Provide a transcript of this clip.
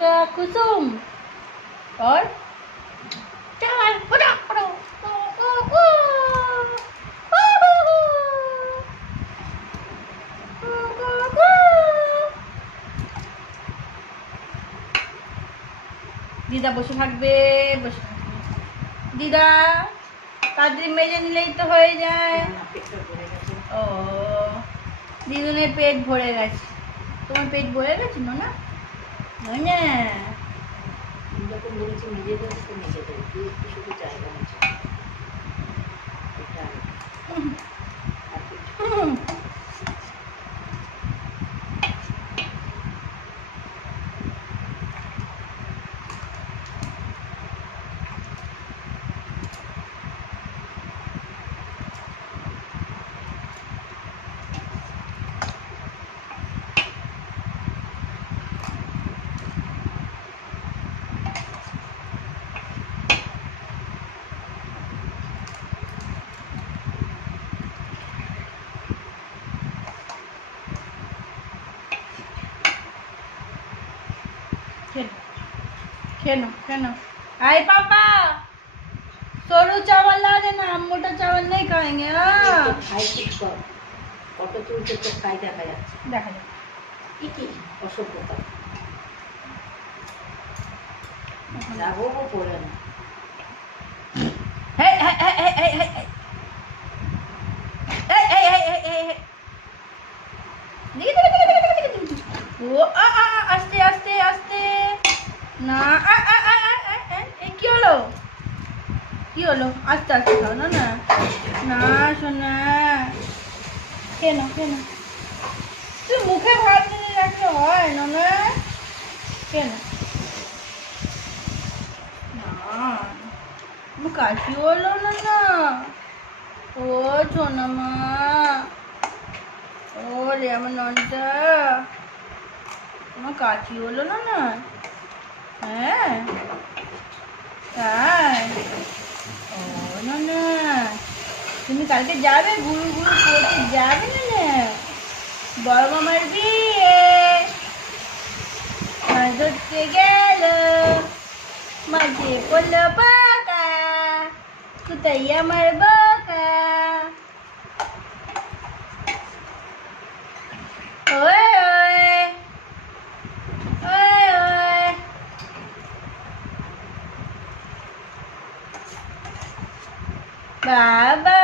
का कुसुम और चावल फटाक करो দিদা বসে থাকবে বসে থাকবে দিদা তাড়াতাড়ি মেজে নিলেই তো হয়ে যায়। ও দিদুনের পেট ভরে গেছে। তোমার পেট ভরে গেছে না? না যখন বলেছি মেজে দেবো তো মেজে দেবো, তুই একটু শুধু জায়গা আছে खेलो आई पापा सोनू चावल ला देना, हम मोटा चावल नहीं खाएंगे। খাই ঠিক কর, ফটো তুলতে তো খাই দেখা যাচ্ছে, দেখা যাক কি কি অসভ্যতা যাবো পড়ে না। हे हे हे हे हे हे हे हे हे हे हे वो আস্তে আস্তে আস্তে না কি হলো কি হলো আস্তে আস্তে খাও না না না শোনা কেন কেন তুই মুখে ভাত নিয়ে রাখলে হয় না না কেন না কাশি হলো না না ও সোনা মা ও রে আমার ননটা তোমার কাশি হলো না না হ্যাঁ তাই ও না না তুমি কালকে যাবে ঘুরু ঘুরু করতে যাবে না না বড় মামার বিয়ে মাছ ধরতে গেল মাঝে পড়লো পাকা কোথায় আমার বাঁকা ওই ওই ওই ওই বাবা